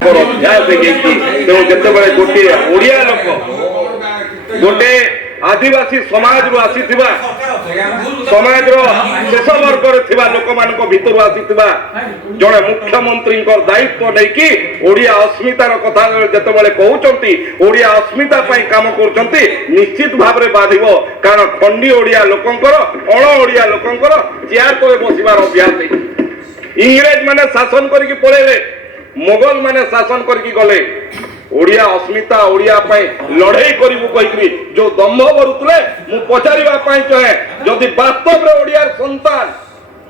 ଅଭ୍ୟାସ ହେଇଯାଇଛି। ତେଣୁ ଯେତେବେଳେ ଗୋଟିଏ ଓଡ଼ିଆ ଲୋକ ଗୋଟେ आदिवासी समाज रू आसीथिबा समाज रो शेष वर्ग रे थिबा लोक मानको भितर आसीथिबा जणे मुख्यमंत्री दायित्व नै कि ओडिया अस्मितार कथा जेतेबेले कहउचंती ओडिया अस्मिता पई काम करचंती निश्चित भाव रे बाधिबो। कारण खंडी ओडिया लोकंकर अण ओडिया लोकंकर चेयर तळे बसिबार अभ्यास है। इंग्रेज माने शासन करिकि पळेले, मोगल माने शासन करिकि गले। ओडिया अस्मिता ओडिया पाई लड़ाई करिबु कहिकरी जो दंभ करुतले मु पचारिबा पाई चाहे जदि वास्तव रे ओडिया संतान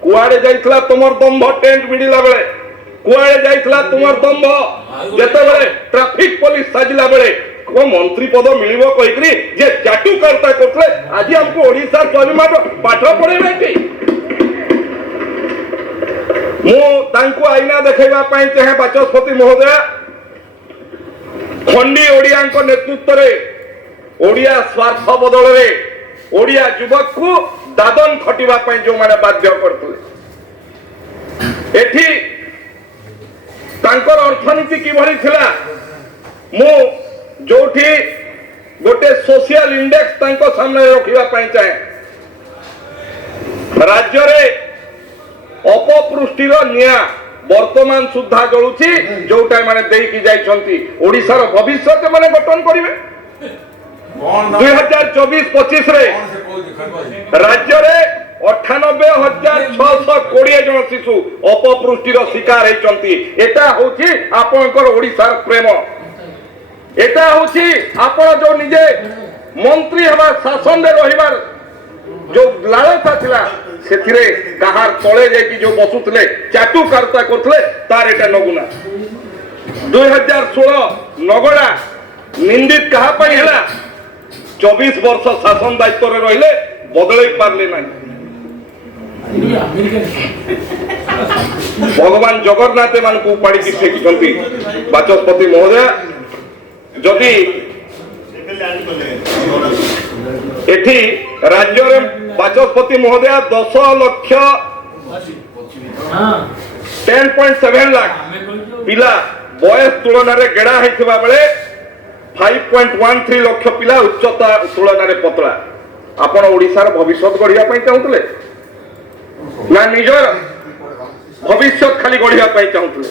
कुआडे जाइतला तुमर दंभ टेंट मिडिला बेले, कुआडे जाइतला तुमर दंभ जेते बेले ट्रैफिक पुलिस साजिला बेले को मंत्री पद मिलिबो कहिकरी जे चाटू करता करतले आज हमको ओडिसा स्वाभिमान पाठ पढेबे कि मु तांको आईना देखाइबा पाई चाहे बाचस्पति महोदय खंडी ओडिया नेतृत्व रे ओडिया स्वार्थ बदल रे ओडिया युवक को दादन खटिबा पई जो माने बाध्य करतले। एठी तांकर अर्थनीति कि भली थिला मु जोठी गोटे सोशल इंडेक्स तांको सामने रखिबा पई चाहे राज्य रे अपपृष्टिर निया वर्तमान सुधा जलुची जोटा माने देकी जाइछंती ओडिसार भविष्य माने गठन करिवे। 2024-25 रे राज्य रे 98,620 जन शिशु अपपृष्टिर शिकार होइछंती। एटा होची आपनकर ओडिसार प्रेम, एटा होची आपण जो निजे मंत्री हवा शासन रे रहिबार जो लालसा थिला सेथिरे कहार तळे जाई जो बसुतले चाटू करता करतले तार एटा नगुना। 2016 नगड़ा निंदित कहा पई हला 24 वर्ष शासन दायित्व रे रहिले बदलै पारले नाही। भगवान जगन्नाथ मान को पाड़ी की फेकिछंती बाचस्पति महोदय जदि एठी राज्य रे बाचस्पति महोदय 10 लाख 10.7 लाख पिला बयस तुलन रे गेड़ा हैथिबा बेले 5.13 लाख पिला उच्चता तुलन रे पतला। आपण ओडिसार भविष्य गढ़िया पई चाहुतले ना निजर भविष्य खाली गढ़िया पई चाहुतले।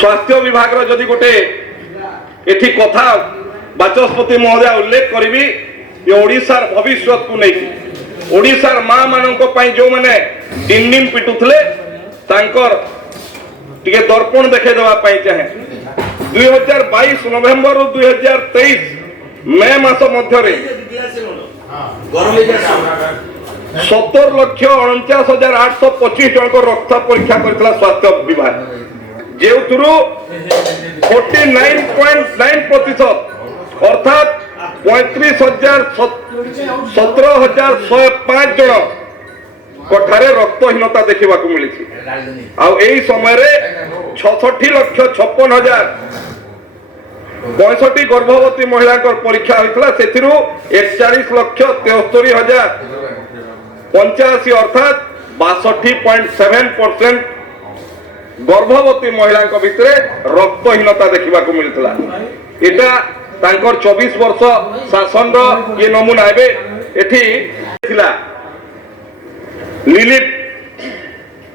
स्वास्थ्य विभाग रो जदि गोटे एठी कथा बाचस्पति महोदय उल्लेख करिवि ये ओडिसार भविष्य को नहीं ओडिसार मां मानक पई जो माने दिन दिन पिटुथले तांकर टिके दर्पण देखे देवा पई चाहे 2022 नवेम्बर रो 2023 मे मास मध्य रे 70,49,825 जन को रक्त परीक्षा करथला स्वास्थ्य विभाग जेउतुरु 49.9% अर्थात 17,105 जन कठारे रक्तहीनता देखा मिली। आई समय 66,56,065 गर्भवती महिला परीक्षा होता से 41,73,085 अर्थात 62.7% गर्भवती महिला भितर रक्तहीनता देखा मिलता। एटा तांकर 24 वर्ष शासन ये नमूना एठी लिलिप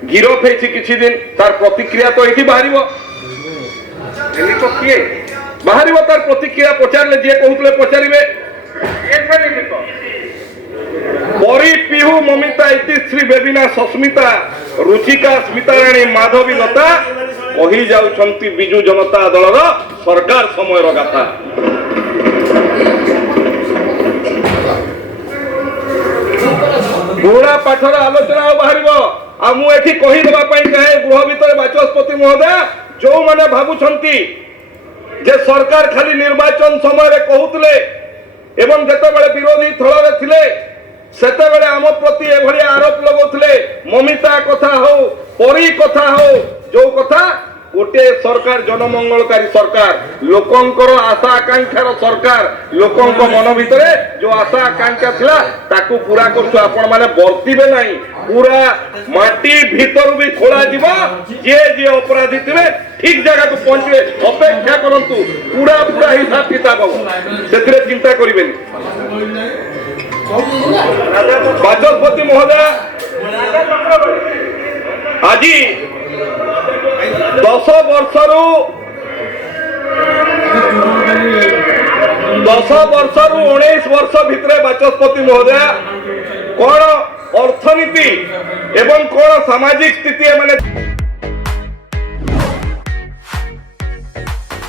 गिरफ होती किछि दिन तार प्रतिक्रिया तो ये बाहर किए बाहर तार प्रतिक्रिया पचारे जी कहते पचारे परी पिहु ममिता इतिश्री बेबिना सस्मिता रुचिका स्मिताराणी माधवी लता कही जाउछंती बिजु जनता दलर सरकार समय गाथा। पुराणा पाठर आलोचना बाहर मुझे कहीदेवा चाहे गृह भितर बाचस्पति महोदय जो मैंने भावुंट जे सरकार खाली निर्वाचन समय कहते एवं जितेबाला विरोधी थल थे सेतेबेले आम प्रति एभली आरोप लगाउथले ममिता कथा हो परी कथा हो जो कथा गोटे सरकार जनमंगलकारी सरकार लोकंकर आशा आकांक्षार सरकार लोकंक मन भितर जो आशा आकांक्षा थिला ताकू पूरा करछु आपण माने बर्तिबे नाही पूरा माटी भीतर भी खोला जीव जे जे अपराधी थिबे ठीक जगह को पहुंचे अपेक्षा करंतु पूरा पूरा हिसाब किताब हो सेतरे चिंता करिबेनी बाचस्पति महोदय आज 10 वर्षरू 19 वर्ष भितर बाचस्पति महोदय कौन अर्थनीति एवं कौन सामाजिक स्थिति